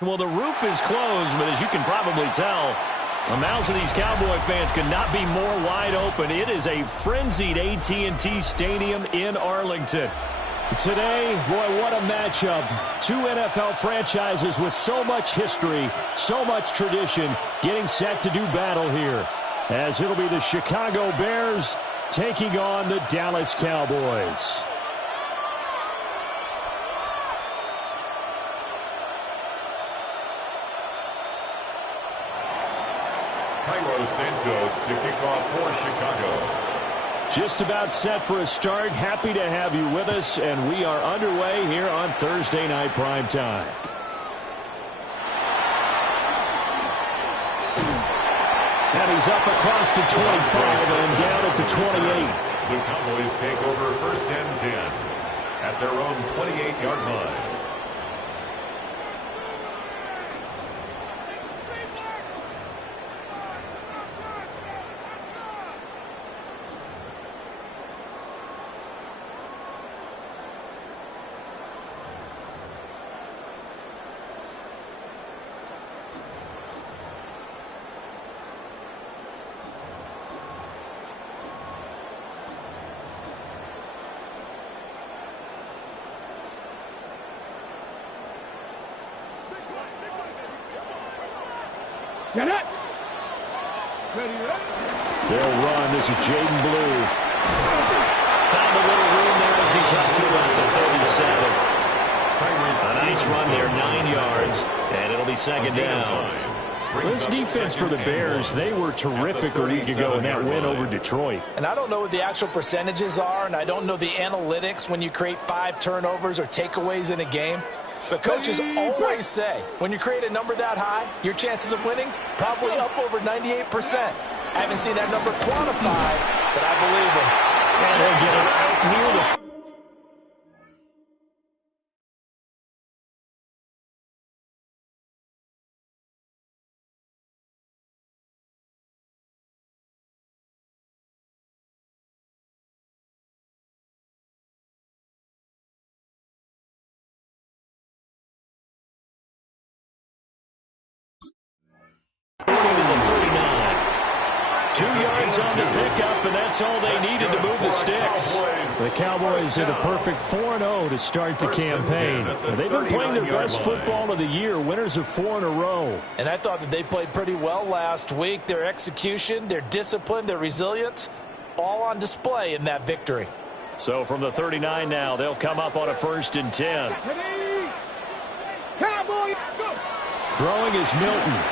Well, the roof is closed, but as you can probably tell, the mouths of these Cowboy fans could not be more wide open. It is a frenzied AT&T Stadium in Arlington. Today, boy, what a matchup. Two NFL franchises with so much history, so much tradition, getting set to do battle here. As it'll be the Chicago Bears taking on the Dallas Cowboys. Santos to kick off for Chicago. Just about set for a start. Happy to have you with us, and we are underway here on Thursday Night Primetime. And he's up across the 25 and down at the 28. The Cowboys take over 1st and 10 at their own 28-yard line. They'll run. This is Jaden Blue. Found a little room there as he's up to about the 37. A nice run there, 9 yards, and it'll be 2nd down. This defense for the Bears, they were terrific a week ago in that win over Detroit. And I don't know what the actual percentages are, and I don't know the analytics when you create 5 turnovers or takeaways in a game. But coaches always say, when you create a number that high, your chances of winning probably up over 98%. I haven't seen that number quantified, but I believe them. And they'll get it out near the... on the pickup, and that's all they needed to move the sticks. The Cowboys in a perfect 4-0 to start the campaign. They've been playing their best football of the year, winners of 4 in a row. And I thought that they played pretty well last week. Their execution, their discipline, their resilience, all on display in that victory. So from the 39 now, they'll come up on a 1st and 10. Throwing is Milton.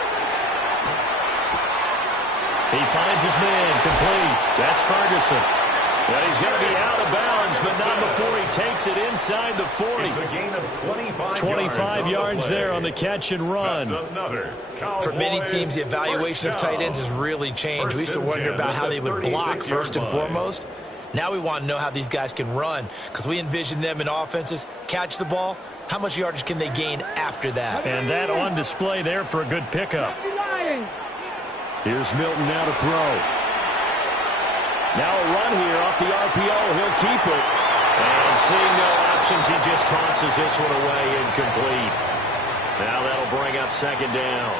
He finds his man, complete. That's Ferguson. Well, he's going to be out of bounds, but not before he takes it inside the 40. It's a gain of 25 yards there on the catch and run. For many teams, the evaluation of tight ends has really changed. We used to wonder about how they would block first and foremost. Now we want to know how these guys can run, because we envision them in offenses, catch the ball. How much yardage can they gain after that? And that on display there for a good pickup. Here's Milton now to throw. Now a run here off the RPO. He'll keep it. And seeing no options, he just tosses this one away, incomplete. Now that'll bring up 2nd down.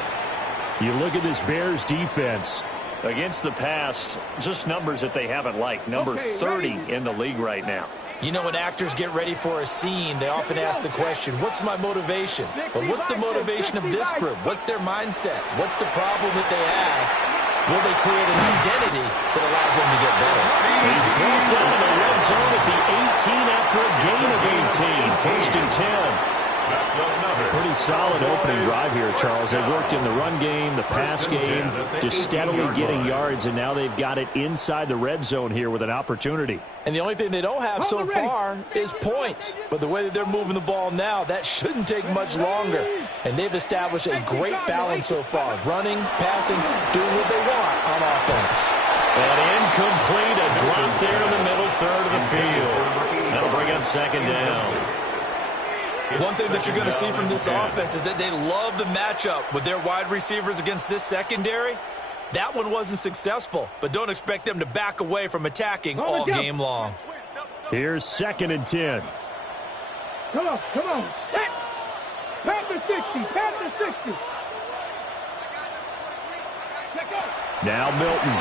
You look at this Bears defense. Against the pass, just numbers that they haven't liked. Number 30 in the league right now. You know, when actors get ready for a scene, they often ask the question, what's my motivation? But what's the motivation of this group? What's their mindset? What's the problem that they have? Will they create an identity that allows them to get better? He's brought down in the red zone at the 18 after a gain of 18. 1st and 10. Pretty solid opening drive here, Charles. They worked in the run game, the pass game, just steadily getting yards, and now they've got it inside the red zone here with an opportunity. And the only thing they don't have so far is points. But the way that they're moving the ball now, that shouldn't take much longer. And they've established a great balance so far. Running, passing, doing what they want on offense. And incomplete, a drop there in the middle third of the field. That'll bring up 2nd down. One thing that you're going to see from this offense is that they love the matchup with their wide receivers against this secondary. That one wasn't successful, but don't expect them to back away from attacking all game long. Here's 2nd and 10. Come on. Set. to 60. Pass to 60. Now Milton.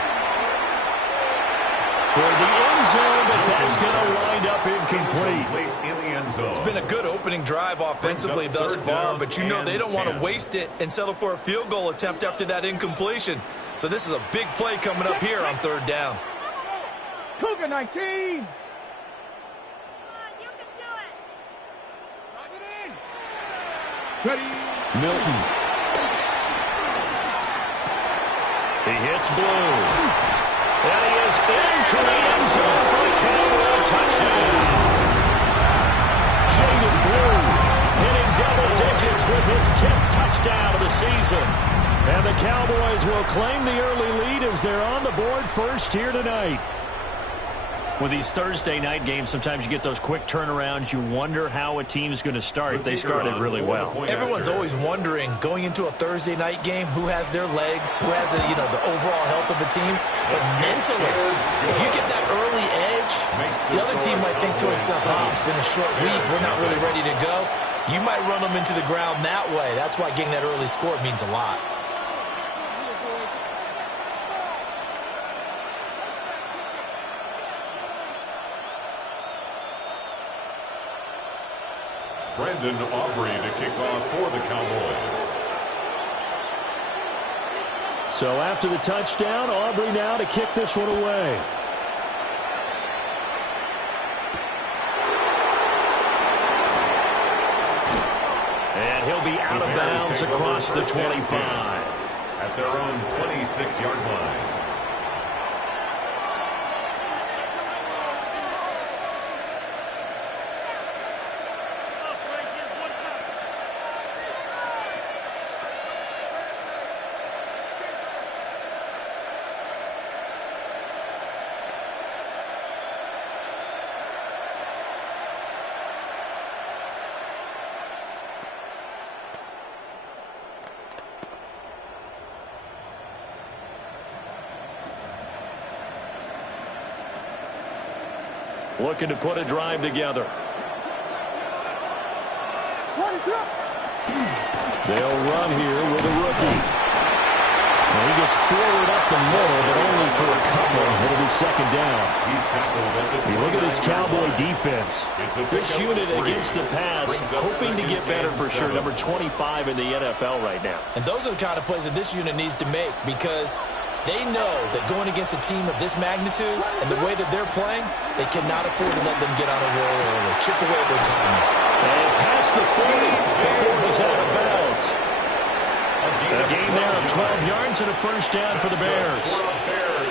Toward the end zone, but that's going to wind up incomplete. In the end zone. It's been a good opening drive offensively thus far, but you know they don't want to waste it and settle for a field goal attempt after that incompletion. So this is a big play coming up here on third down. Cougar 19. You can do it. Ready. Milton. He hits Blue. And he is into the end zone for a Cowboy touchdown. Jaden Blue hitting double digits with his 10th touchdown of the season. And the Cowboys will claim the early lead as they're on the board first here tonight. With these Thursday night games, sometimes you get those quick turnarounds. You wonder how a team's going to start. They started really well. Everyone's always wondering, going into a Thursday night game, who has their legs, who has the overall health of the team. But mentally, if you get that early edge, the other team might think to itself, it's been a short week, we're not really ready to go. You might run them into the ground that way. That's why getting that early score means a lot. Brandon Aubrey to kick off for the Cowboys. So after the touchdown, Aubrey now to kick this one away. And he'll be out of bounds across the 25. At their own 26-yard line. Looking to put a drive together. They'll run here with a rookie. Well, he gets forward up the middle, but only for a couple. It'll be second down. You look at this Cowboy defense. This unit against the pass, hoping to get better for sure. Number 25 in the NFL right now. And those are the kind of plays that this unit needs to make, because they know that going against a team of this magnitude and the way that they're playing, they cannot afford to let them get on a roll early. Chip away at their timing. And past the 40 before it was out of bounds. A gain there of 12 yards and a first down for the Bears.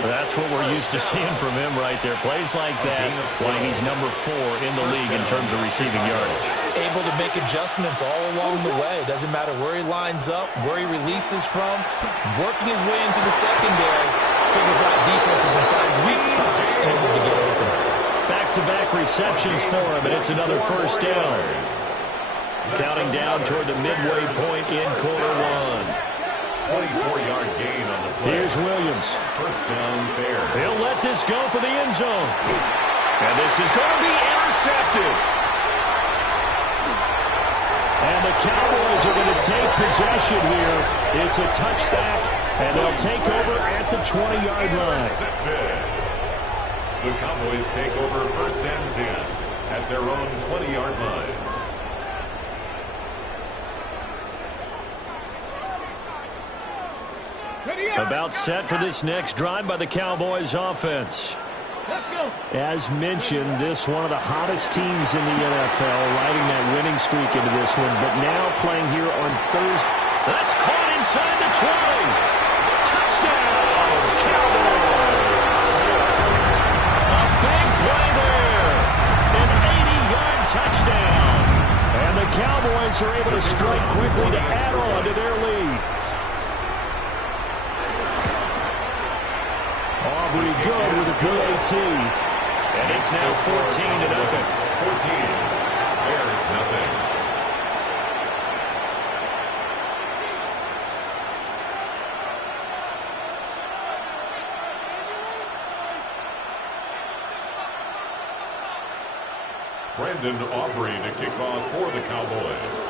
That's what we're used to seeing from him right there. Plays like that, why he's number 4 in the league in terms of receiving yardage. Able to make adjustments all along the way. Doesn't matter where he lines up, where he releases from. Working his way into the secondary, figures out defenses and finds weak spots in order to get open. Back-to-back receptions for him, and it's another first down. Counting down toward the midway point in quarter one. 24-yard gain on the play. Here's Williams. First down Bears. He'll let this go for the end zone. And this is going to be intercepted. And the Cowboys are going to take possession here. It's a touchback, and they'll take over at the 20-yard line. The Cowboys take over first and 10 at their own 20-yard line. About set for this next drive by the Cowboys offense. As mentioned, this one of the hottest teams in the NFL, riding that winning streak into this one, but now playing here on Thursday. That's caught inside the 20. Touchdown, Cowboys. A big play there. An 80-yard touchdown. And the Cowboys are able to strike quickly to add on to their lead. Aubrey good with a PAT. And it's now 14-0. 14. Bears nothing. Brandon Aubrey to kick off for the Cowboys.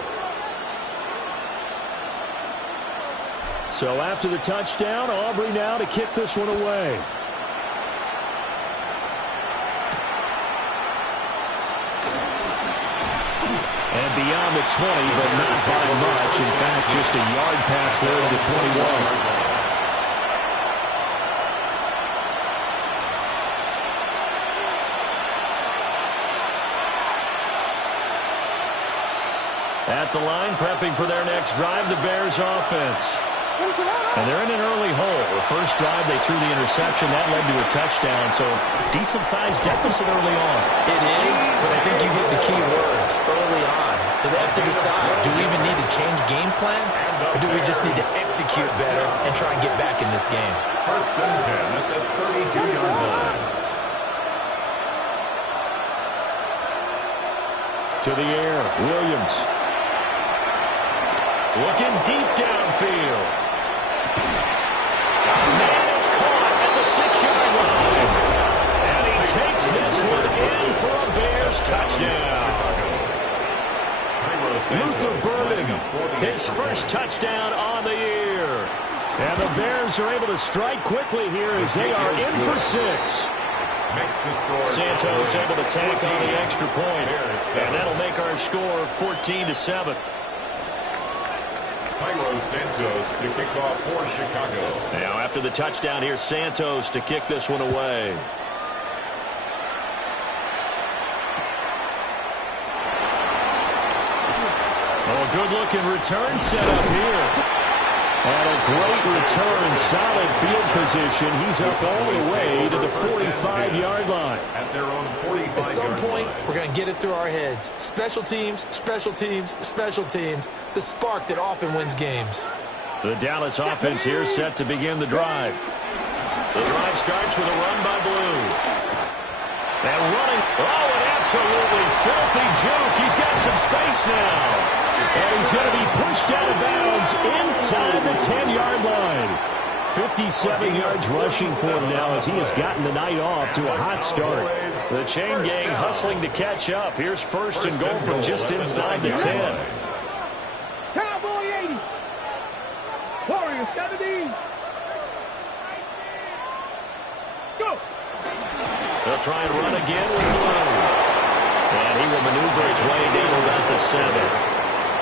So after the touchdown, Aubrey now to kick this one away. And beyond the 20, but not by much. In fact, just a yard pass there to the 21. At the line, prepping for their next drive, the Bears offense. And they're in an early hole. The first drive, they threw the interception. That led to a touchdown, so decent-sized deficit early on. It is, but I think you hit the key words, early on. So they have to decide, do we even need to change game plan, or do we just need to execute better and try and get back in this game? First and 10 at the 32-yard line. To the air, Williams. Looking deep downfield. Man, it's caught at the 6-yard line. And he takes this one in for a Bears touchdown. Luther Burden, his first touchdown on the year. And the Bears are able to strike quickly here as they are in for 6. Santos able to tack on the extra point. And that'll make our score 14-7. Santos to kick off for Chicago. Now after the touchdown here, Santos to kick this one away. Oh, good-looking return set up here. And a great return, solid field position. He's up all the way to the 45-yard line. At their own 45-yard line. At some point, we're going to get it through our heads. Special teams, special teams, special teams. The spark that often wins games. The Dallas offense here set to begin the drive. The drive starts with a run by Blue. And running. Oh, an absolutely filthy juke. He's got some space now. And he's going to be pushed out of bounds inside the 10-yard line. 57 yards rushing for him now as he has gotten the night off to a hot start. The chain gang hustling to catch up. Here's first and goal from just inside the 10. Cowboy 80. Warrior 70. Go. They'll try and run again with Blue. And he will maneuver his way down about the 7.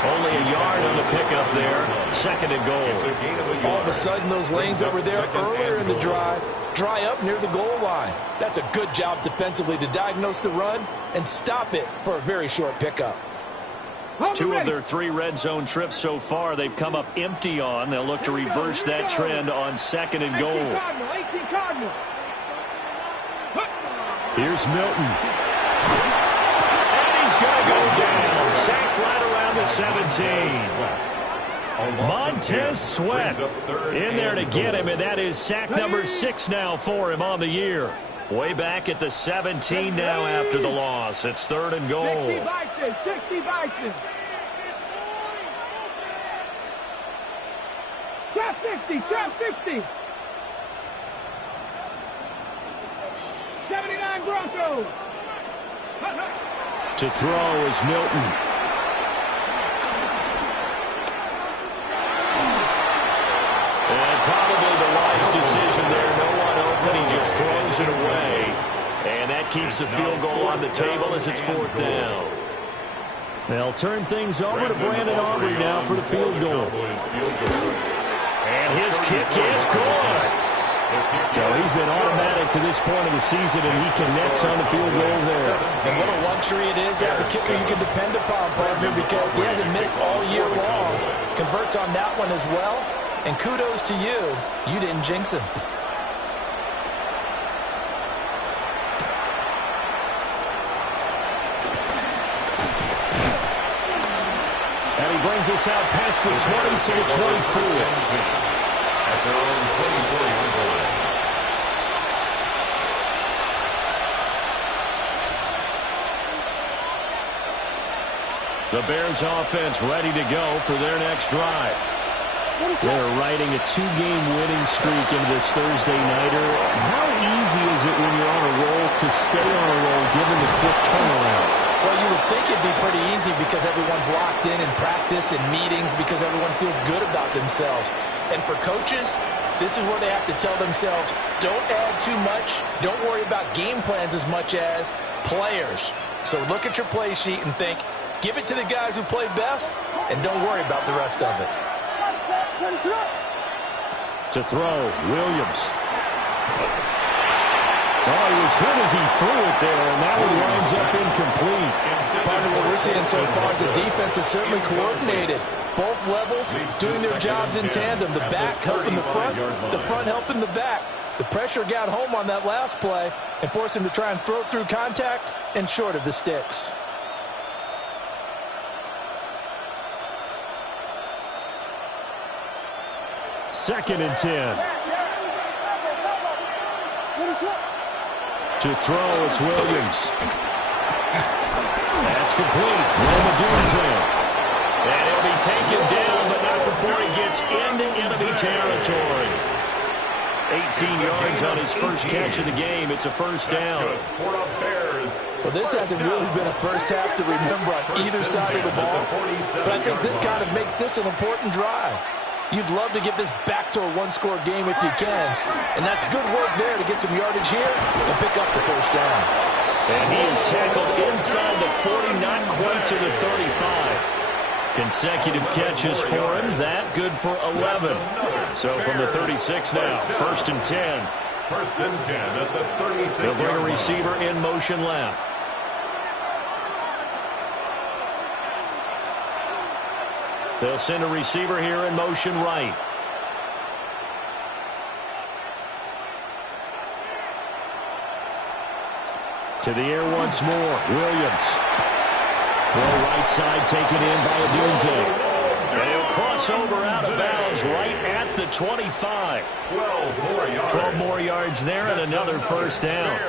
Only a yard on the pickup there. Second and goal. All of a sudden, those lanes that were there earlier in the drive dry up near the goal line. That's a good job defensively to diagnose the run and stop it for a very short pickup. 2 of their 3 red zone trips so far they've come up empty on. They'll look to reverse that trend on second and goal. 18 Cardinals. Here's Milton. And he's going to go down. Sacked right around the 17. Montez Sweat in there to get him, and that is sack number 6 now for him on the year. Way back at the 17 now after the loss. It's third and goal. 60 Bison. Trap 60. 79 Broncos. To throw is Milton. And probably the wise decision there. No one open. He just throws it away. And that keeps the field goal on the table as it's fourth down. They'll turn things over to Brandon Aubrey now for the field goal. And his kick is good. So he's been automatic to this point of the season, and he connects on the field goal there. And what a luxury it is to have a kicker you can depend upon, partner, because he hasn't missed all year long. Converts on that one as well. And kudos to you. You didn't jinx him. And he brings us out past the 20 to the 24. At their own 24-yard line. The Bears offense ready to go for their next drive. They're riding a 2-game winning streak into this Thursday nighter. How easy is it when you're on a roll to stay on a roll given the quick turnaround? Well, you would think it'd be pretty easy because everyone's locked in practice and meetings because everyone feels good about themselves. And for coaches, this is where they have to tell themselves, don't add too much, don't worry about game plans as much as players. So look at your play sheet and think, give it to the guys who play best, and don't worry about the rest of it. To throw, Williams. Oh, he was hit as he threw it there, and that one winds up incomplete. Part of what we're seeing so far is the defense is certainly coordinated. Both levels doing their jobs in tandem. The back helping the front helping the back. The pressure got home on that last play and forced him to try and throw through contact and short of the sticks. Second and 10. To throw, it's Williams. That's complete. And he'll be taken down, but not before he gets into enemy territory. 18 yards on his first catch of the game. It's a first down. Well, this hasn't really been a first half to remember on either side of the ball. But I think this kind of makes this an important drive. You'd love to get this back to a one-score game if you can. And that's good work there to get some yardage here and pick up the first down. And he is tackled inside the 40, not quite to the 35. Consecutive catches for him. That good for 11. So from the 36 now, first and 10. First and 10 at the 36. They'll bring a receiver in motion left. They'll send a receiver here in motion right. To the air once more. Williams. Throw right side taken in by Odunze. And he'll cross over out of bounds right at the 25. 12 more yards there and another first down.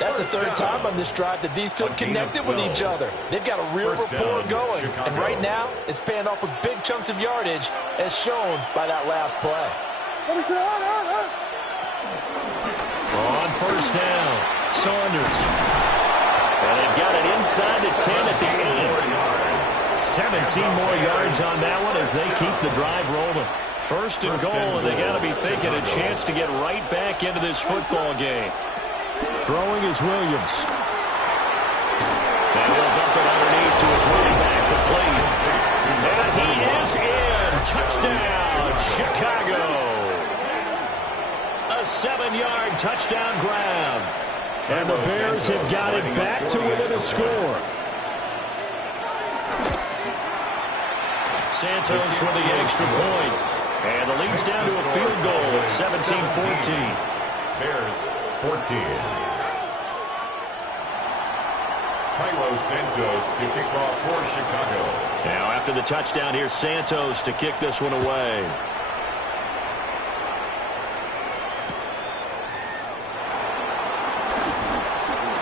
That's the third time on this drive that these two have connected with each other. They've got a real rapport going. And right now, it's paying off with big chunks of yardage, as shown by that last play. On first down, Saunders. And they've got it inside the 10 at the end. 17 more yards on that one as they keep the drive rolling. First and goal, and they got to be thinking a chance to get right back into this football game. Throwing is Williams. And he'll dump it underneath to his running back, complete. And he is in. Touchdown, Chicago. A 7-yard touchdown grab. And the Bears have got it back to within a score. Santos with the extra point. And the lead's down to a field goal at 17-14. Bears 14. Cairo Santos to kick off for Chicago. Now after the touchdown, here's Santos to kick this one away.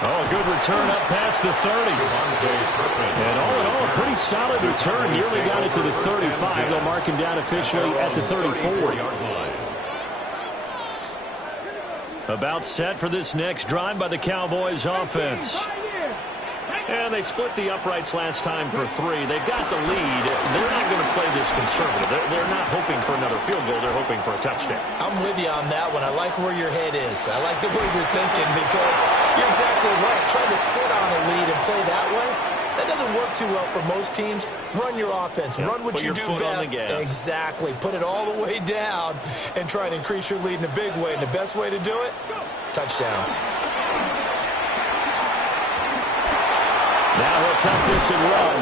Oh, good return up past the 30. And all in all, a pretty solid return. Nearly got it to the 35. They'll mark him down officially at the 34. About set for this next drive by the Cowboys offense. And they split the uprights last time for 3. They've got the lead. They're not going to play this conservative. They're not hoping for another field goal. They're hoping for a touchdown. I'm with you on that one. I like where your head is. I like the way you're thinking because you're exactly right. Trying to sit on a lead and play that way, that doesn't work too well for most teams. Run your offense. Run what you do best. Exactly. Put it all the way down and try and increase your lead in a big way. And the best way to do it, touchdowns. Now he'll tuck this and run.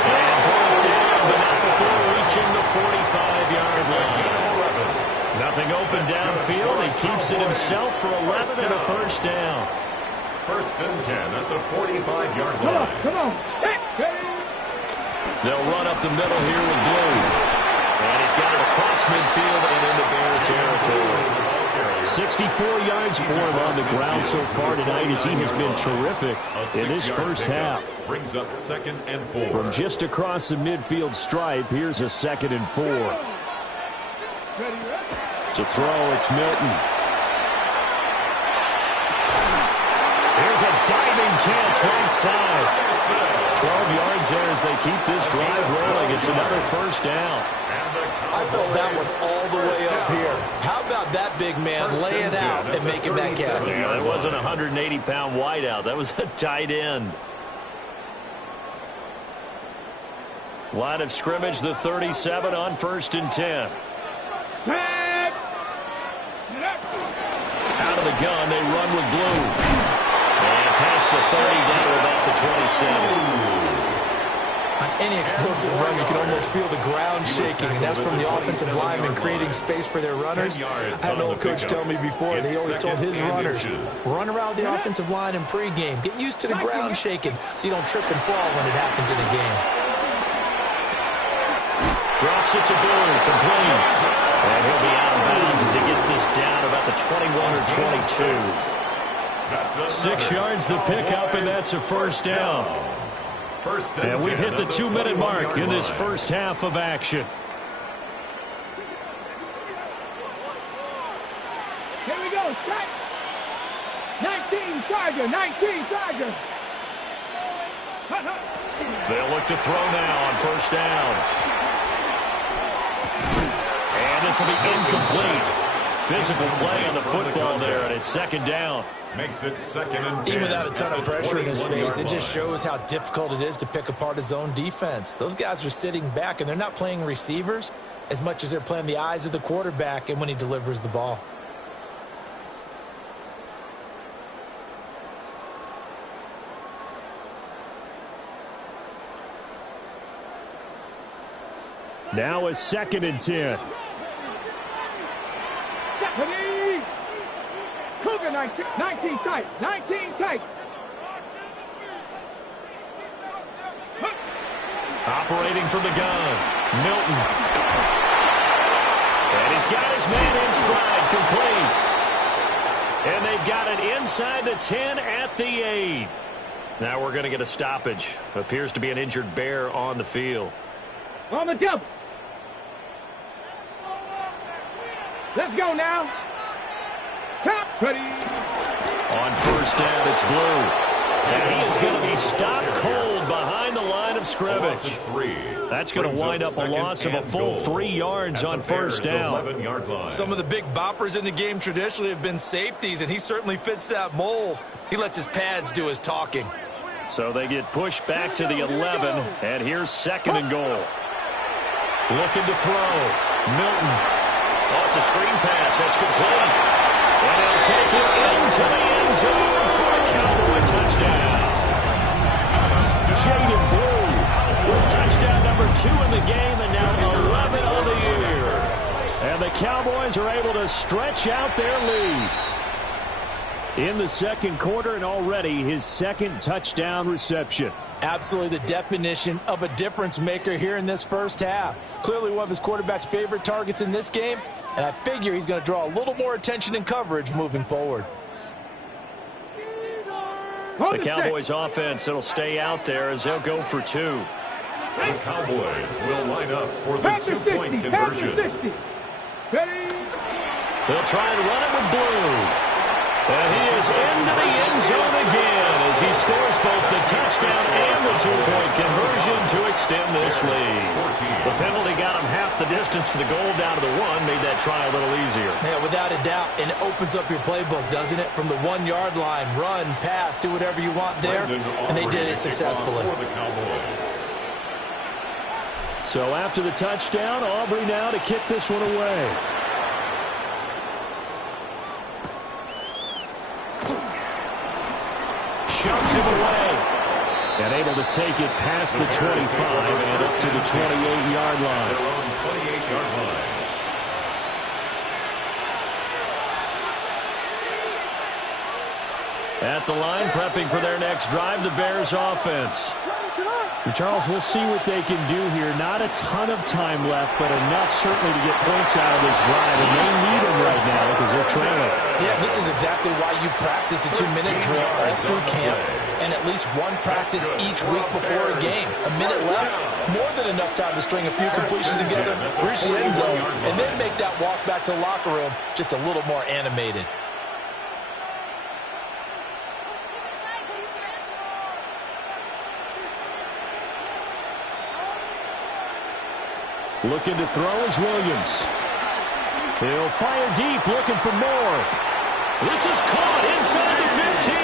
And brought down, but not before reaching the 45-yard line. Nothing open downfield. He keeps it himself for 11 and a first down. First and 10 at the 45-yard line. Come on. Hey. They'll run up the middle here with Blue. And he's got it across midfield and into Bear territory. 64 yards for him on the ground so far tonight as he has been terrific in this first half. Brings up second and 4. From just across the midfield stripe, here's a second and 4. To throw, it's Milton. Here's a diving chance right side. 12 yards there as they keep this drive rolling. It's another first down. I felt that one all the way up here. How about that big man laying out and making that catch? Yeah, that wasn't a 180-pound wideout. That was a tight end. Line of scrimmage, the 37 on 1st and 10. Out of the gun, they run with blue. And past the 30 down to about the 27. On any explosive run, you can almost feel the ground shaking, and that's from the offensive linemen creating space for their runners. I had an old coach tell me before, they always told his runners, run around the offensive line in pregame. Get used to the ground shaking so you don't trip and fall when it happens in a game. Drops it to Blue, complete. And he'll be out of bounds as he gets this down about the 21 or 22. 6 yards the pickup, and that's a first down. And we've hit the 2-minute mark in this first half of action. Here we go, set. 19 Tiger, 19 Tiger. They'll look to throw now on first down. And this will be incomplete. Physical play on the football there, and it's 2nd down. Makes it 2nd and 10. Even without a ton of pressure in his face, it just shows how difficult it is to pick apart his own defense. Those guys are sitting back, and they're not playing receivers as much as they're playing the eyes of the quarterback and when he delivers the ball. Now a 2nd and 10. Stephanie! Cougar 19 tight, 19 tight. Operating from the gun, Milton. And he's got his man in stride, complete. And they've got it inside the 10 at the 8. Now we're going to get a stoppage. Appears to be an injured Bear on the field. On the double. Let's go now. Top ready. On first down, it's Blue. And he is going to be stopped cold behind the line of scrimmage. That's going to wind up a loss of a full 3 yards on first down. Some of the big boppers in the game traditionally have been safeties, and he certainly fits that mold. He lets his pads do his talking. So they get pushed back to the 11, and here's 2nd and goal. Looking to throw. Milton. Oh, it's a screen pass. That's complete. And he'll take it into the end zone for a Cowboy touchdown. Jaden Blue with touchdown number 2 in the game, and now 11 on the year. And the Cowboys are able to stretch out their lead. In the 2nd quarter, and already his 2nd touchdown reception. Absolutely the definition of a difference maker here in this first half. Clearly one of his quarterback's favorite targets in this game, and I figure he's going to draw a little more attention and coverage moving forward. The Cowboys offense, it'll stay out there as they'll go for 2. The Cowboys will line up for the 2-point conversion. Ready. They'll try and run it with Blue. And he is into the end zone again as he scores both the touchdown and the 2-point conversion to extend this lead. The penalty got him half the distance to the goal down to the 1, made that try a little easier. Yeah, without a doubt, and it opens up your playbook, doesn't it? From the 1-yard line, run, pass, do whatever you want there, and they did it successfully. So after the touchdown, Aubrey now to kick this one away. Shoves him away. And able to take it past the 25 and up to the 28-yard line. Their own 28-yard line. At the line, prepping for their next drive, the Bears offense. And Charles, we'll see what they can do here. Not a ton of time left, but enough certainly to get points out of this drive. And they need them right now because they're trailing. Yeah, this is exactly why you practice a 2-minute drill all through camp and at least one practice each week before a game. A minute left, more than enough time to string a few completions together, reach the end zone, and then make that walk back to the locker room just a little more animated. Looking to throw is Williams. He'll fire deep, looking for more. This is caught inside the 15.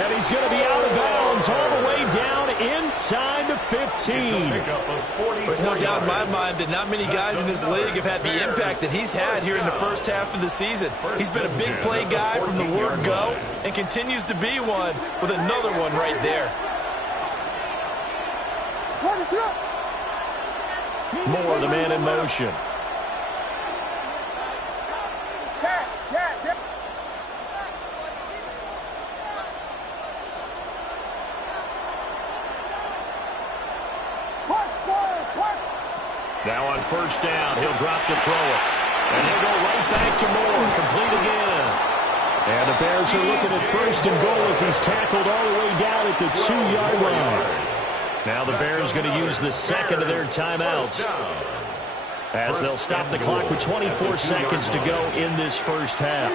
And he's going to be out of bounds all the way down inside the 15. There's no doubt in my mind that not many guys in this league have had the impact that he's had here in the first half of the season. He's been a big play guy from the word go and continues to be one with another one right there. Moore, the man in motion. Now on first down, he'll drop to throw it. And he'll go right back to Moore, complete again. And the Bears are looking at first and goal as he's tackled all the way down at the 2-yard line. Now the Bears going to use the second of their timeouts as they'll stop the clock with 24 seconds to go in this first half.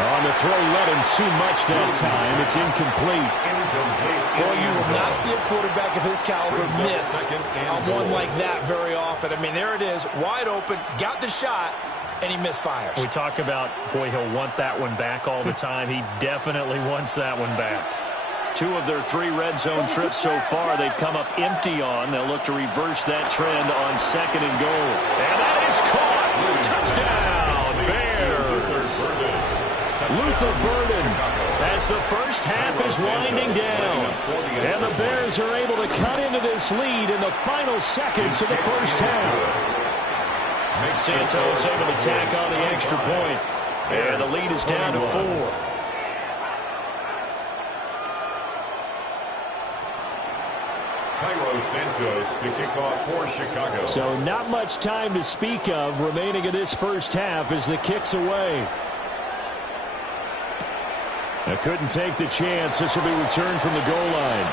On the throw, led him too much that time. It's incomplete. Boy, you will not see a quarterback of his caliber miss on one like that very often. I mean, there it is, wide open, got the shot, and he misfires. We talk about, boy, he'll want that one back all the time. He definitely wants that one back. 2 of their 3 red zone trips so far, they've come up empty on. They'll look to reverse that trend on second and goal. And that is caught. Touchdown, Bears. Luther Burden as the first half is winding down. And the Bears are able to cut into this lead in the final seconds of the first half. Santos able to tack on the extra point. And the lead is down to 4. Santos to kick off for Chicago. So not much time to speak of remaining in this first half as the kick's away. I couldn't take the chance. This will be returned from the goal line.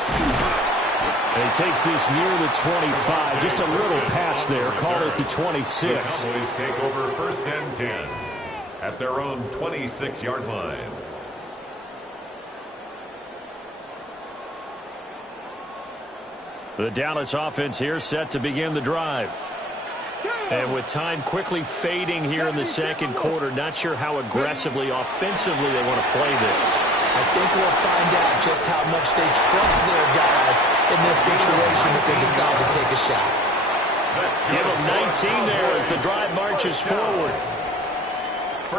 And he takes this near the 25. Just a little pass there. Call it the 26. The Cowboys take over first and 10 at their own 26-yard line. The Dallas offense here set to begin the drive. And with time quickly fading here in the second quarter, not sure how aggressively, offensively they want to play this. I think we'll find out just how much they trust their guys in this situation if they decide to take a shot. Give him 19 there as the drive marches forward.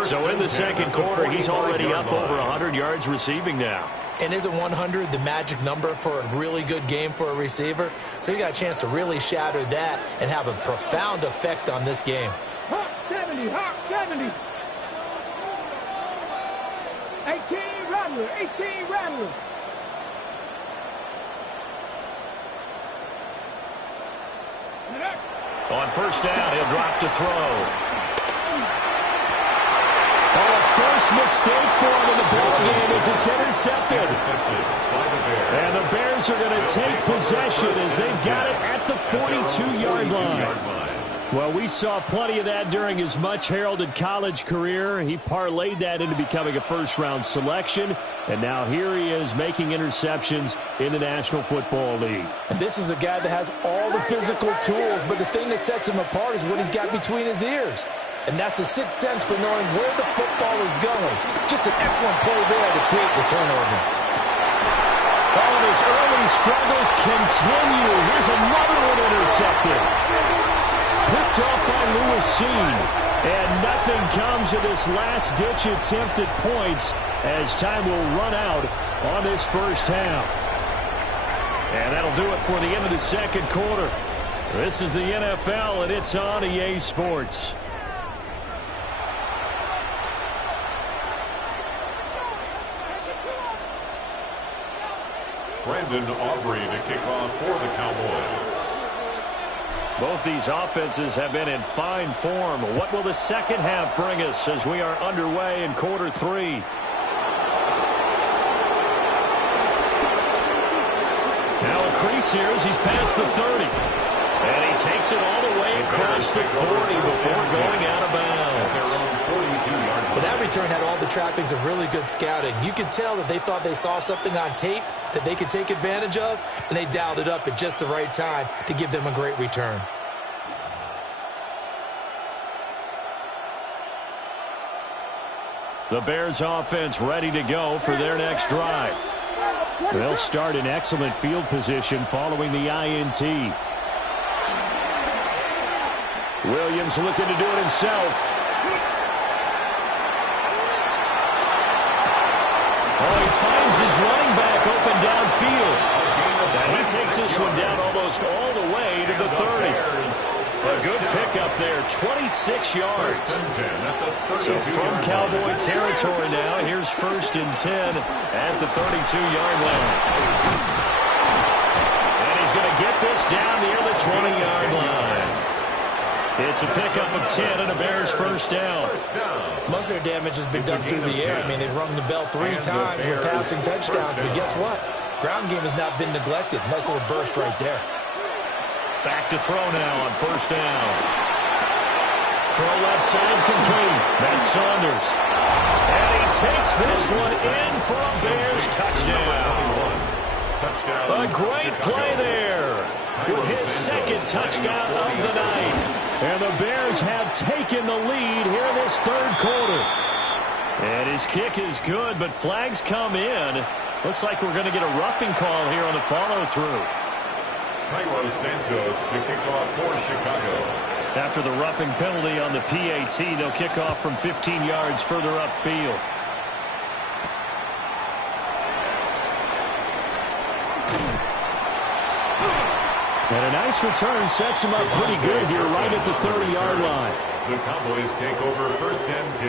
So in the second quarter, he's already up over 100 yards receiving now. And isn't 100 the magic number for a really good game for a receiver? So you got a chance to really shatter that and have a profound effect on this game. Hawk 70, Hawk 70. 18 Rattler, 18 Rattler. On first down, he'll drop to throw. First mistake for him in the ball game as it's intercepted. And the Bears are going to take possession as they've got it at the 42-yard line. Well, we saw plenty of that during his much-heralded college career. He parlayed that into becoming a first-round selection, and now here he is making interceptions in the National Football League. And this is a guy that has all the physical tools, but the thing that sets him apart is what he's got between his ears. And that's the sixth sense for knowing where the football is going. Just an excellent play there to create the turnover. All of his early struggles continue. Here's another one intercepted. Picked off by Lewisine. And nothing comes of this last-ditch attempt at points as time will run out on this first half. And that'll do it for the end of the second quarter. This is the NFL, and it's on EA Sports. Brandon Aubrey to kick off for the Cowboys. Both these offenses have been in fine form. What will the second half bring us as we are underway in quarter 3? Now a crease here as he's past the 30. And he takes it all the way across the 40 before going out of bounds. But that return had all the trappings of really good scouting. You could tell that they thought they saw something on tape that they could take advantage of, and they dialed it up at just the right time to give them a great return. The Bears offense ready to go for their next drive. They'll start in excellent field position following the INT. Williams looking to do it himself. Oh, he finds his running back open downfield. And he takes this one down almost all the way to the 30. A good pickup there, 26 yards. So from Cowboy territory now, here's 1st and 10 at the 32-yard line. And he's going to get this down near the 20-yard line. It's a pickup of 10 and a Bears first down. Most of their damage has been done through the air. I mean, they've rung the bell 3 times with passing touchdowns, but guess what? Ground game has not been neglected. Nice little burst right there. Back to throw now on 1st down. Throw left side complete. That's Saunders. And he takes this one in for a Bears touchdown. A great play there with his 2nd touchdown of the night. And the Bears have taken the lead here in this 3rd quarter. And his kick is good, but flags come in. Looks like we're going to get a roughing call here on the follow-through. Cairo Santos to kick off for Chicago. After the roughing penalty on the PAT, they'll kick off from 15 yards further upfield. And a nice return sets him up pretty good here right at the 30-yard line. The Cowboys take over 1st and 10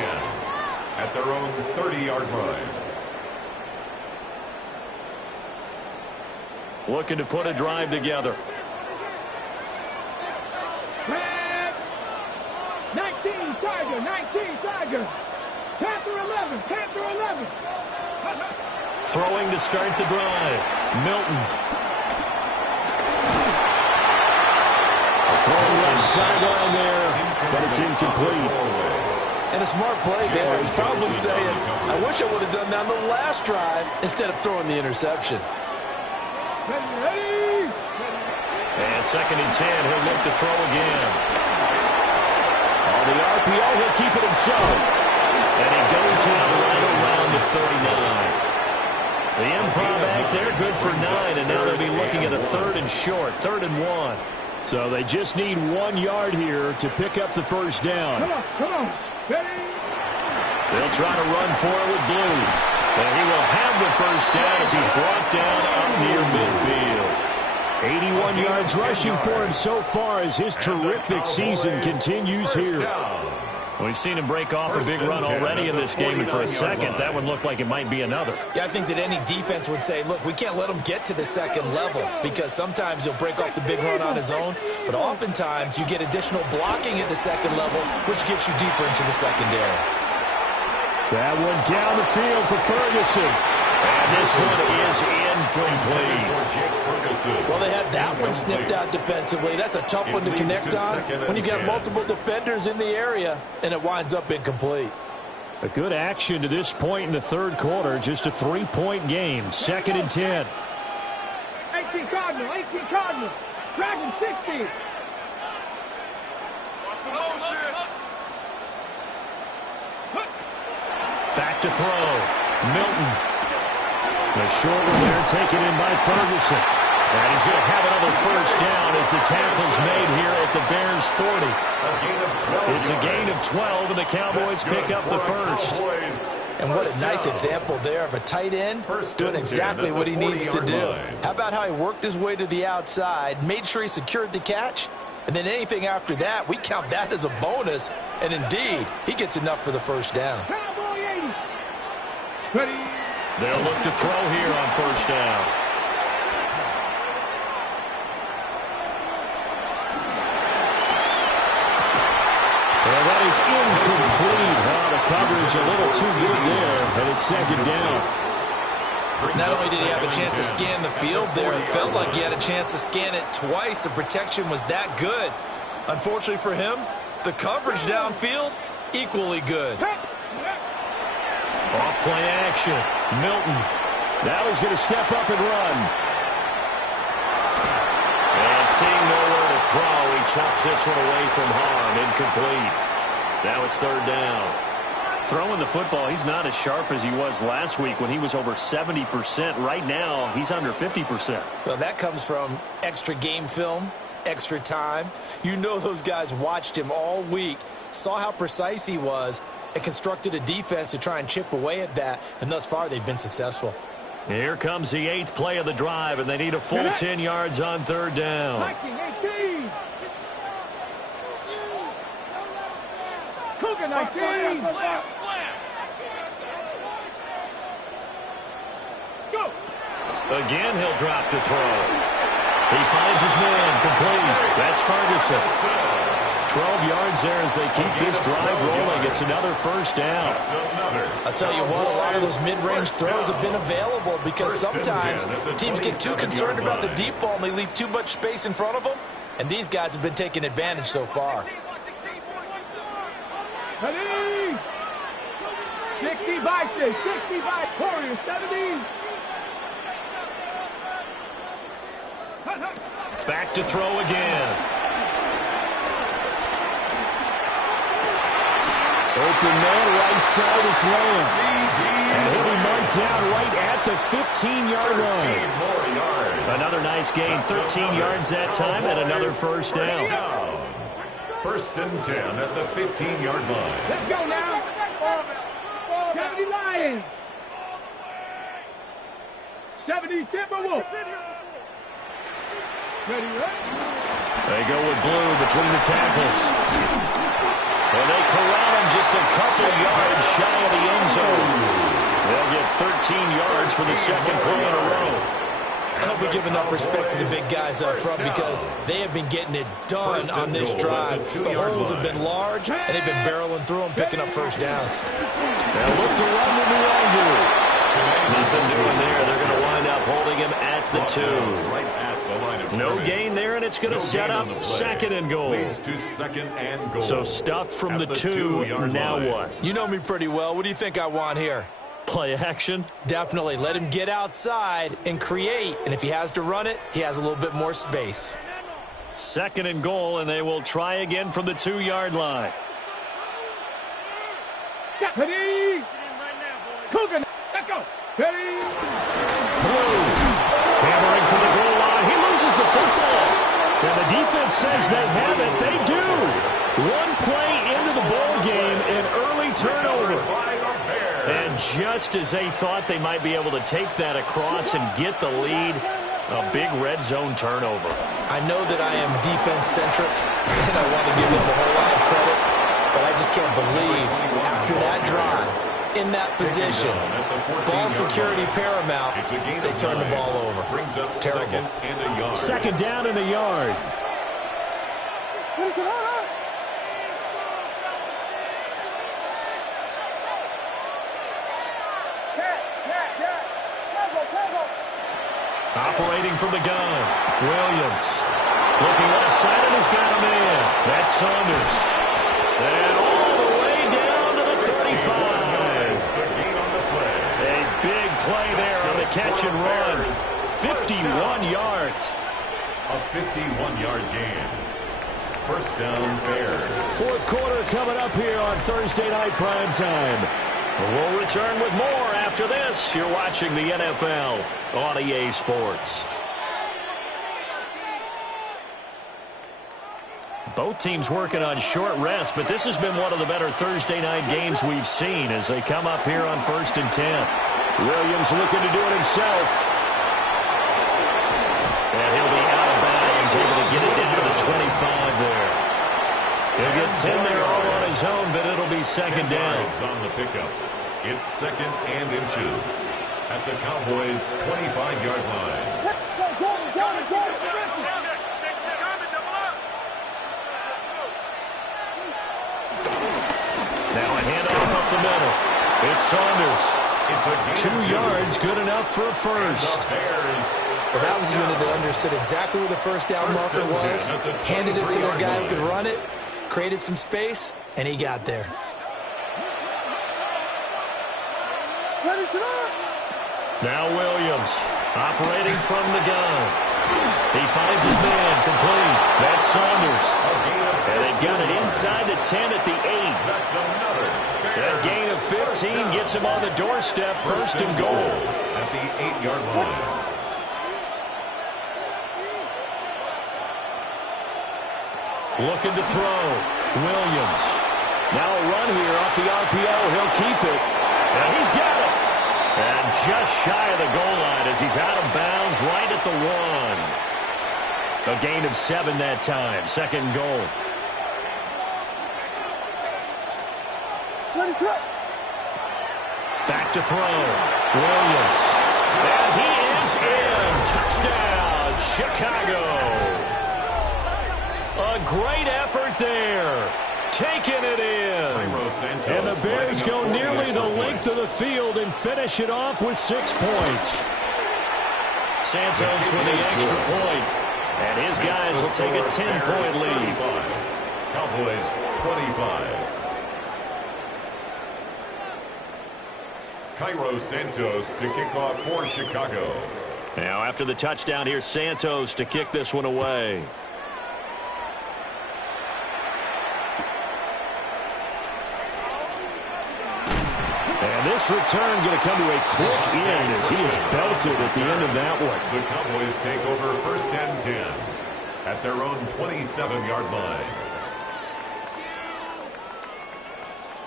at their own 30-yard line. Looking to put a drive together. 19 Tiger, 19 Tiger. Panther 11, Panther 11. Throwing to start the drive. Milton. Throwing left sideline there, but it's incomplete. And a smart play there. He's probably saying, I wish I would have done that on the last drive instead of throwing the interception. And 2nd and 10, he'll look to throw again. On the RPO, he'll keep it himself. And he goes out right around the 39. The improv act there, good for 9, and now they'll be looking at a 3rd and short, 3rd and 1. So they just need 1 yard here to pick up the first down. Come on. Ready? They'll try to run for it with Blue. And he will have the first down as he's brought down up near midfield. 81 yards rushing for him so far as his terrific season continues here. We've seen him break off a big run already in this game, and for a second, that one looked like it might be another. Yeah, I think that any defense would say, look, we can't let him get to the 2nd level because sometimes he'll break off the big run on his own, but oftentimes you get additional blocking at the 2nd level, which gets you deeper into the secondary. That one down the field for Ferguson. And this one is incomplete. Well, they had that one snipped out defensively. That's a tough one to connect on when you got multiple defenders in the area, and it winds up incomplete. A good action to this point in the 3rd quarter. Just a 3-point game. 2nd and 10. 18 Cardinal, 18 Cardinal. Dragon 60. Back to throw. Milton. The short one there taken in by Ferguson. And he's going to have another first down as the tackle's made here at the Bears 40. It's a gain of 12, and the Cowboys pick up the first. And what a nice example there of a tight end doing exactly what he needs to do. How about how he worked his way to the outside, made sure he secured the catch, and then anything after that, we count that as a bonus. And indeed, he gets enough for the first down. Cowboy 80. Ready? They'll look to throw here on first down. Well, that is incomplete. The coverage a little too good there, and it's 2nd down. Not only did he have a chance to scan the field there, it felt like he had a chance to scan it twice. The protection was that good. Unfortunately for him, the coverage downfield, equally good. Off play action. Milton. Now he's going to step up and run. And seeing nowhere to throw, he chucks this one away from harm. Incomplete. Now it's third down. Throwing the football, he's not as sharp as he was last week when he was over 70%. Right now, he's under 50%. Well, that comes from extra game film, extra time. You know those guys watched him all week, saw how precise he was, and constructed a defense to try and chip away at that, and thus far they've been successful. Here comes the 8th play of the drive, and they need a full 10 yards on third down. 18. Cougar 19. Go. Again, he'll drop to throw. He finds his man complete. That's Ferguson. 12 yards there as they keep this drive rolling. It's another first down. I'll tell you what, a lot of those mid-range throws have been available because sometimes teams get too concerned about the deep ball and they leave too much space in front of them, and these guys have been taking advantage so far. 65, 65, Warriors, 70. Back to throw again. Open man, right side, it's Lamb. And he'll be marked down right at the 15-yard line. Another nice gain, 13 yards that time, and another first down. First and 10 at the 15-yard line. Let's go now. 70 Lions. 70 Timberwolves. Ready, They go with blue between the tackles. And they corral him just a couple yards shy of the end zone. They'll get 13 yards for the second play in a row. I hope we give enough respect to the big guys up front because they have been getting it done on this drive. The holes have been large, and they've been barreling through them, picking up first downs. They'll look to run with the Longu. Nothing doing there. They're going to wind up holding him at the 2. No gain there, and it's going to set up second and goal. So stuffed from the 2. Now what? You know me pretty well. What do you think I want here? Play action? Definitely. Let him get outside and create. And if he has to run it, he has a little bit more space. Second and goal, and they will try again from the 2-yard line. Ready. Cougar, let's go. Ready. Blue. Hammering for the goal line. He loses the football. And the defense says they have it. They do. One play into the ball game, an early turnover. And just as they thought they might be able to take that across and get the lead, a big red zone turnover. I know that I am defense-centric, and I want to give them a whole lot of credit, but I just can't believe after that drive, in that position, ball security paramount, they turn the ball over. Terrible. Second down in the yard. Operating from the gun, Williams. Looking left side, and he's got a man. That's Saunders. And all the way down to the 35. A big play there on the catch and run. 51 yards. A 51-yard gain. First down, Bears. Fourth quarter coming up here on Thursday Night Primetime. We'll return with more after this. You're watching the NFL on EA Sports. Both teams working on short rest, but this has been one of the better Thursday night games we've seen as they come up here on 1st and 10. Williams looking to do it himself. And he'll be out of bounds, able to get it down to the 25 there. He'll get 10 there all on his own, but it'll be second down. On the pickup. It's second and inches at the Cowboys' 25-yard line. Now a handoff up the middle. It's Saunders. 2 yards, good enough for a first. Well, that was a unit that understood exactly where the first down marker was, handed it to their guy who could run it, created some space, and he got there. Now Williams operating from the gun. He finds his man complete. That's Saunders. And they've got it inside the 10 at the 8. That's another. That gain of 15 gets him on the doorstep. First and goal. At the 8-yard line. Looking to throw. Williams. Now a run here off the RPO. He'll keep it. And he's got it. And just shy of the goal line as he's out of bounds right at the 1. A gain of 7 that time. Second goal. Back to throw. Williams. And he is in. Touchdown, Chicago. A great effort there. Taking it in. And the Bears go nearly the length of the field and finish it off with 6 points. Santos with the extra point. And his guys will take a 10-point lead. Cowboys 25. Cairo Santos to kick off for Chicago. Now after the touchdown, here's Santos to kick this one away. And this return going to come to a quick end as he is belted at the end of that one. The Cowboys take over first and 10 at their own 27-yard line.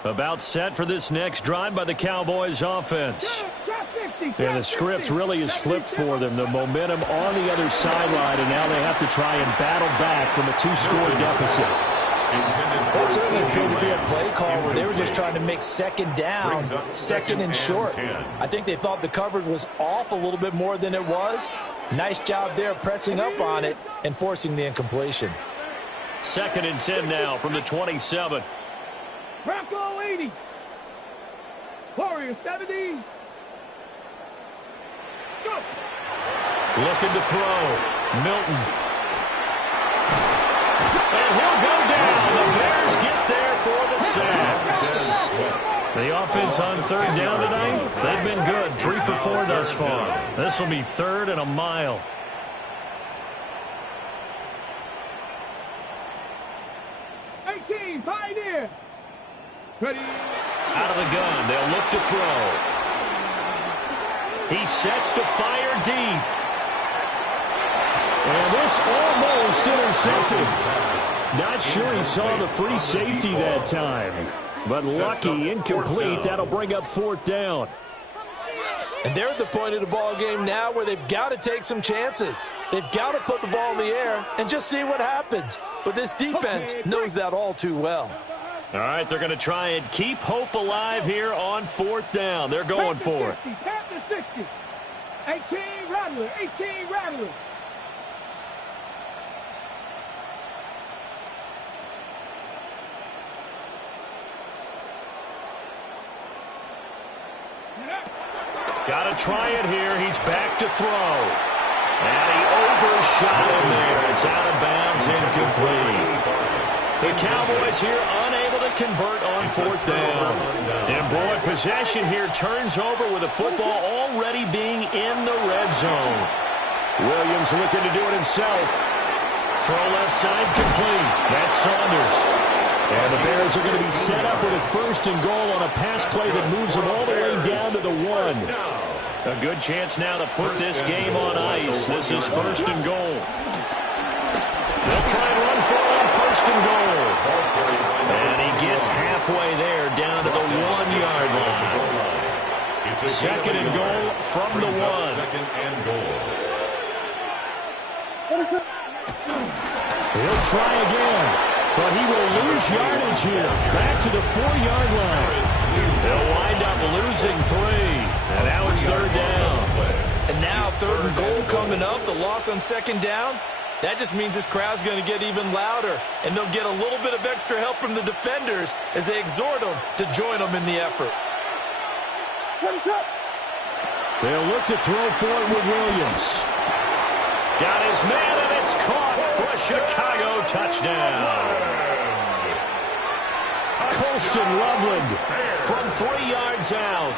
About set for this next drive by the Cowboys offense. And the script really is flipped for them. The momentum on the other sideline, and now they have to try and battle back from a 2-score deficit. That certainly appeared to be a play call where they were just trying to make second down, second and short. I think they thought the coverage was off a little bit more than it was. Nice job there pressing up on it and forcing the incompletion. Second and 10 now from the 27. Bronco 80. Warrior 70. Go. Looking to throw. Milton. And he'll go down. The Bears get there for the sack. The offense on third down tonight, they've been good. 3 for 4 thus far. This will be third and a mile. Pioneer. Ready. Out of the gun, they'll look to throw. He sets to fire deep. And this almost intercepted. Not sure he saw the free safety that time. But lucky, incomplete. That'll bring up fourth down. And they're at the point of the ball game now where they've got to take some chances. They've got to put the ball in the air and just see what happens. But this defense knows that all too well. All right, they're going to try and keep hope alive here on fourth down. They're going for it. 60. 18 Rattler. 18 Rattler. Got to try it here. He's back to throw. And he overshot him there. It's out of bounds, incomplete. The Cowboys here unable to convert on fourth down. And boy, possession here turns over with the football already being in the red zone. Williams looking to do it himself. Throw left side complete. That's Saunders. And the Bears are going to be set up with a first and goal on a pass play that moves them all the way down to the 1. A good chance now to put this game on ice. This is first and goal. They'll try and run for it on first and goal. And he gets halfway there down to the 1-yard line. Second and goal from the 1. Second and goal. He'll try again, but he will lose yardage here. Back to the 4-yard line. They'll wind up losing 3. And now it's third down. And now third and goal coming up. The loss on second down. That just means this crowd's going to get even louder. And they'll get a little bit of extra help from the defenders as they exhort them to join them in the effort. They'll look to throw for it with Williams. Got his man, and it's caught for a Chicago touchdown. Colston Loveland from 3 yards out.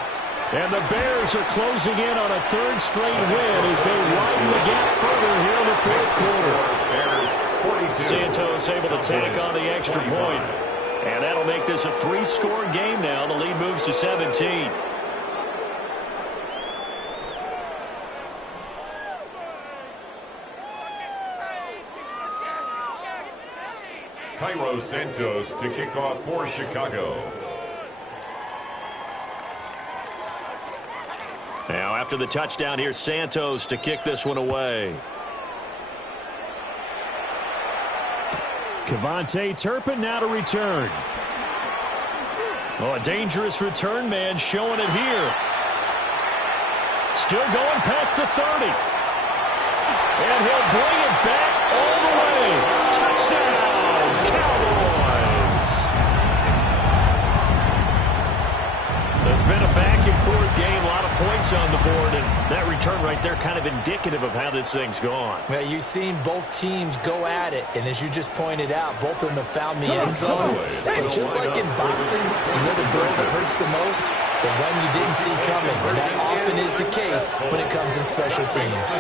And the Bears are closing in on a third straight win as they widen the gap further here in the fourth quarter. Santos able to tack on the extra point. And that'll make this a 3-score game now. The lead moves to 17. Cairo Santos to kick off for Chicago. Now after the touchdown, here's Santos to kick this one away. Kevontae Turpin now to return. Oh, a dangerous return man showing it here. Still going past the 30. And he'll bring it back all the way. Touchdown, Cowboys. There's been a back-and-forth game, a lot of points on the board, and that return right there kind of indicative of how this thing's gone. Well, you've seen both teams go at it, and as you just pointed out, both of them have found the end zone. But just like in boxing, you know the blow that hurts the most? The one you didn't see coming, and that often is the case when it comes in special teams.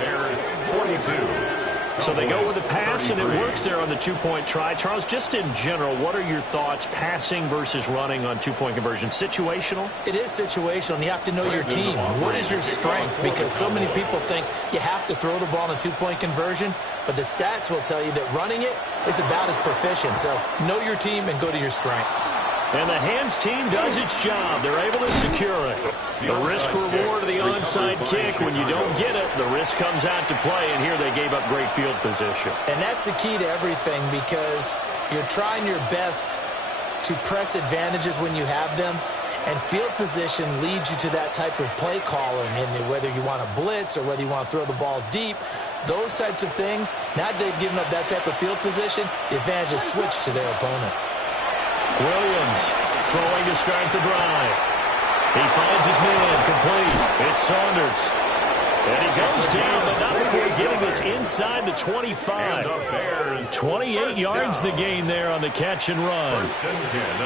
Bears 42. So they go with a pass, and it works there on the two-point try. Charles, just in general, what are your thoughts passing versus running on two-point conversion? Situational? It is situational, and you have to know your team. What is your strength? Because so many people think you have to throw the ball in a two-point conversion, but the stats will tell you that running it is about as proficient. So know your team and go to your strength. And the hands team does its job. They're able to secure it. The risk-reward of the onside kick, when you don't get it, the risk comes out to play, and here they gave up great field position. And that's the key to everything, because you're trying your best to press advantages when you have them, and field position leads you to that type of play calling, and whether you want to blitz or whether you want to throw the ball deep, those types of things, now that they've given up that type of field position, the advantage is switched to their opponent. Williams throwing to start the drive. He finds his man complete. It's Saunders. And he goes down, but not before getting this inside the 25. 28 yards the gain there on the catch and run.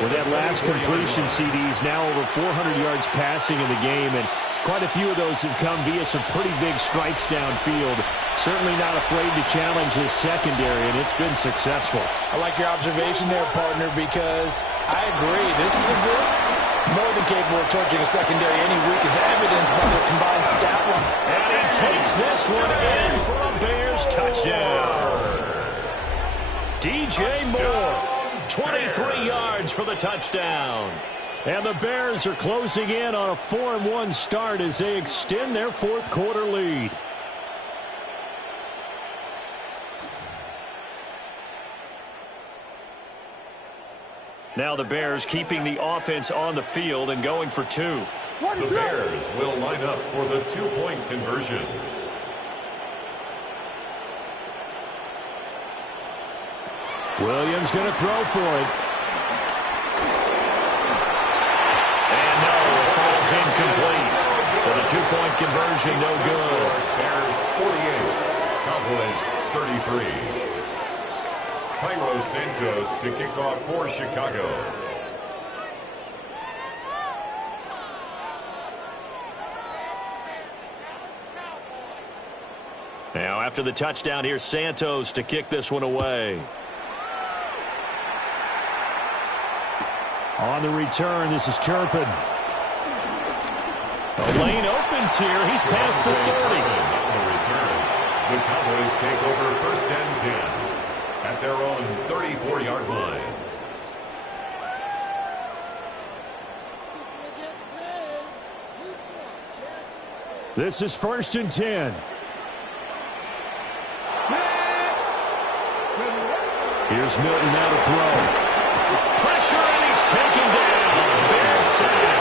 With that last completion, CD's now over 400 yards passing in the game, and quite a few of those have come via some pretty big strikes downfield. Certainly not afraid to challenge this secondary, and it's been successful. I like your observation there, partner, because I agree. This is a group more than capable of torching a secondary any week, as evidenced by their combined stat line. And he takes this one in for a Bears touchdown. DJ Moore, 23 yards for the touchdown. And the Bears are closing in on a 4-1 start as they extend their fourth quarter lead. Now the Bears keeping the offense on the field and going for two. The Bears will line up for the two-point conversion. Williams going to throw for it. And no, it falls incomplete. So the two-point conversion no good. Bears 48, Cowboys 33. Cairo Santos to kick off for Chicago. Now after the touchdown, here's Santos to kick this one away. On the return, this is Turpin. The lane opens here. He's past the 30. On the return, the Cowboys take over first and 10 at their own 34-yard line. This is first and 10. Here's Milton now to throw. Pressure, and he's taken down. Bears sack.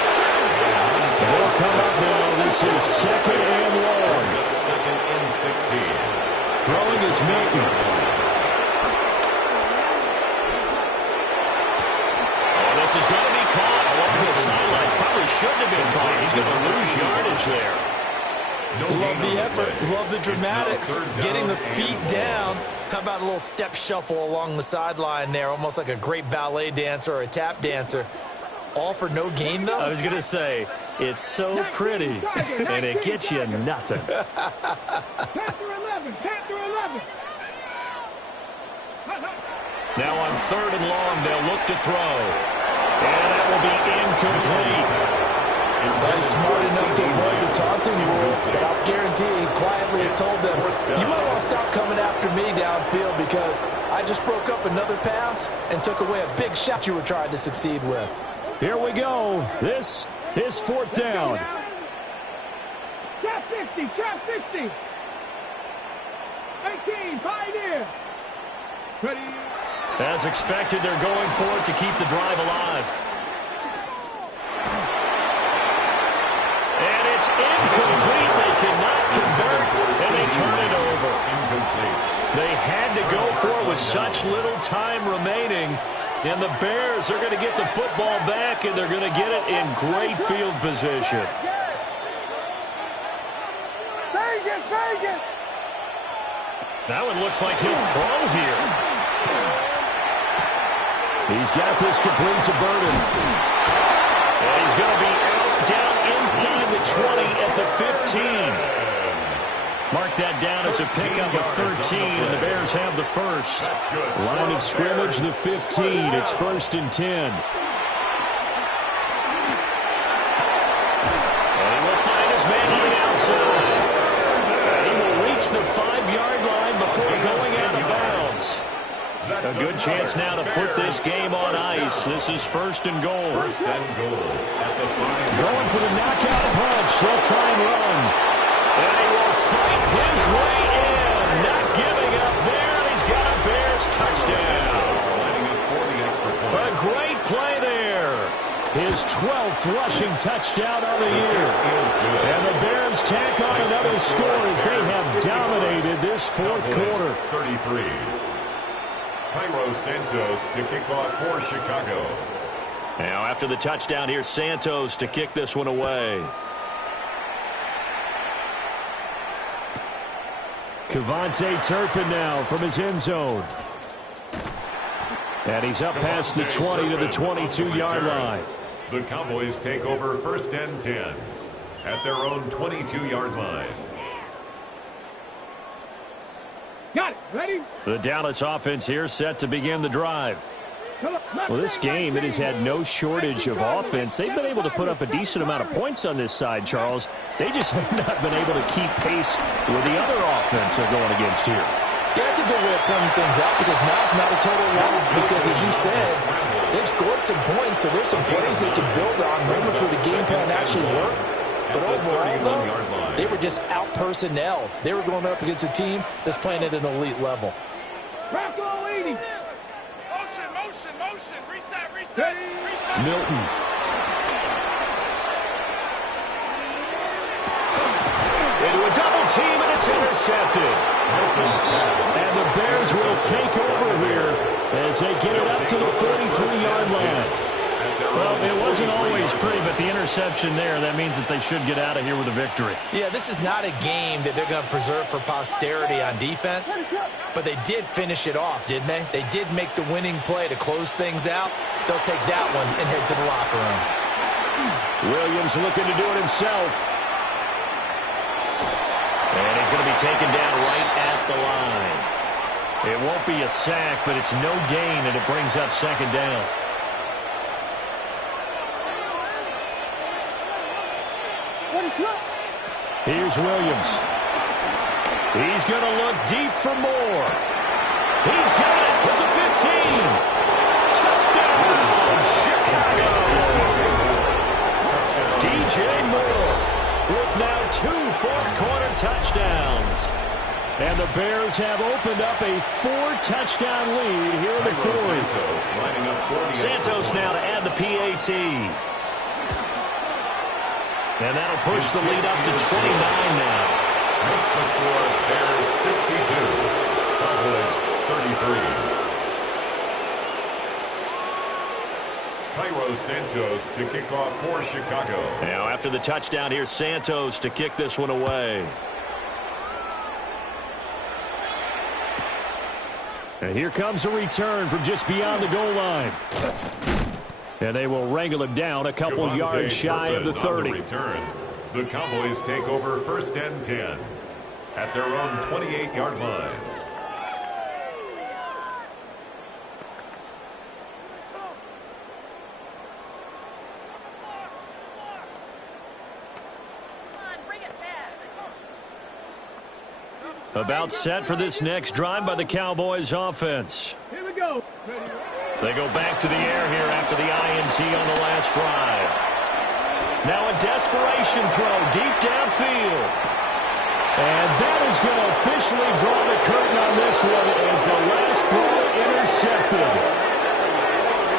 They'll come up now. This is second and long. Second and 16. Throwing is Milton. This is going to be caught along the sidelines. Probably shouldn't have been caught. He's going to lose yardage there. Love the effort. Love the dramatics. Getting the feet down. How about a little step shuffle along the sideline there, almost like a great ballet dancer or a tap dancer. All for no gain, though? I was going to say, it's so pretty, and it gets you nothing. Panther 11, Panther 11. Now on 3rd and long, they'll look to throw. And that will be incomplete. He's smart enough to avoid the taunting rule, but I'll guarantee he quietly has told them, you might want to stop coming after me downfield because I just broke up another pass and took away a big shot you were trying to succeed with. Here we go. This is 4th down. Trap 60, trap 60. 18, Pioneer. Ready. As expected, they're going for it to keep the drive alive. And it's incomplete. They cannot convert, and they turn it over. Incomplete. They had to go for it with such little time remaining. And the Bears are going to get the football back, and they're going to get it in great field position. Vegas, Vegas. That one looks like he'll throw here. He's got this complete to Burden. And he's going to be out down inside the 20 at the 15. Mark that down as a pickup of 13, and the Bears have the first. Line of scrimmage, the 15. It's 1st and 10. And he will find his man on the outside. And he will reach the 5-yard line before going out of bounds. A good chance now to put this game on ice. This is 1st and goal. 1st and goal at the 5. Going for the knockout punch. They'll try and run. And he will fight his way in. Not giving up there. He's got a Bears touchdown. Lining up for the extra point. A great play there. His 12th rushing touchdown of the year. And the Bears tack on another score as they have dominated this 4th quarter. 33. Cairo Santos to kick off for Chicago. Now after the touchdown, here's Santos to kick this one away. Kevontae Turpin now from his end zone. And he's up past the 20 to the 22-yard line. The Cowboys take over 1st and 10 at their own 22-yard line. Got it. Ready? The Dallas offense here set to begin the drive. Well, this game, it has had no shortage of offense. They've been able to put up a decent amount of points on this side, Charles. They just have not been able to keep pace with the other offense they're going against here. Yeah, that's a good way of pointing things out because now it's not a total loss because, as you said, they've scored some points, so there's some plays they can build on, moments where the game plan actually worked. But overall, though, they were just out-personnel. They were going up against a team that's playing at an elite level. Rocco 80. Motion. Reset. Milton. Into a double team, and it's intercepted. And the Bears will take over here as they get it up to the 43-yard line. Well, it wasn't always pretty, but the interception there, that means that they should get out of here with a victory. Yeah, this is not a game that they're going to preserve for posterity on defense, but they did finish it off, didn't they? They did make the winning play to close things out. They'll take that one and head to the locker room. Williams looking to do it himself. And he's going to be taken down right at the line. It won't be a sack, but it's no gain, and it brings up 2nd down. Here's Williams. He's going to look deep for more. He's got it with the 15. Touchdown, Chicago. DJ Moore with now 2 fourth-quarter touchdowns. And the Bears have opened up a 4-touchdown lead here in the 4th. Santos now to add the PAT. And that'll push the lead up to 29 now. Makes the score Bears 62, Cowboys 33. Cairo Santos to kick off for Chicago. Now after the touchdown, here's Santos to kick this one away. And here comes a return from just beyond the goal line. And they will wrangle him down a couple yards shy of the 30. Return. The Cowboys take over 1st and 10 at their own 28-yard line. About set for this next drive by the Cowboys offense. Here we go. They go back to the air here after the INT on the last drive. Now a desperation throw deep downfield. And that is going to officially draw the curtain on this one as the last throw intercepted.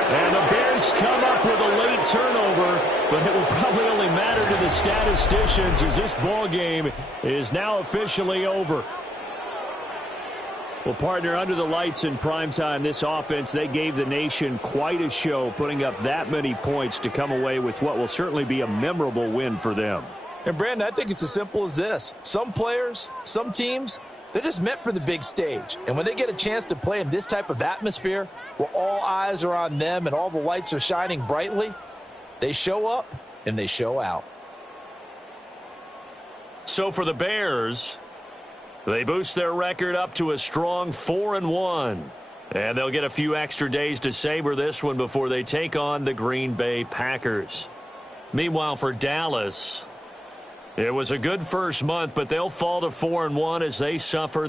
And the Bears come up with a late turnover, but it will probably only matter to the statisticians as this ball game is now officially over. Well, partner, under the lights in primetime, this offense, they gave the nation quite a show, putting up that many points to come away with what will certainly be a memorable win for them. And, Brandon, I think it's as simple as this. Some players, some teams, they're just meant for the big stage. And when they get a chance to play in this type of atmosphere where all eyes are on them and all the lights are shining brightly, they show up and they show out. So for the Bears, they boost their record up to a strong 4-1. And they'll get a few extra days to savor this one before they take on the Green Bay Packers. Meanwhile, for Dallas, it was a good first month, but they'll fall to 4-1 as they suffer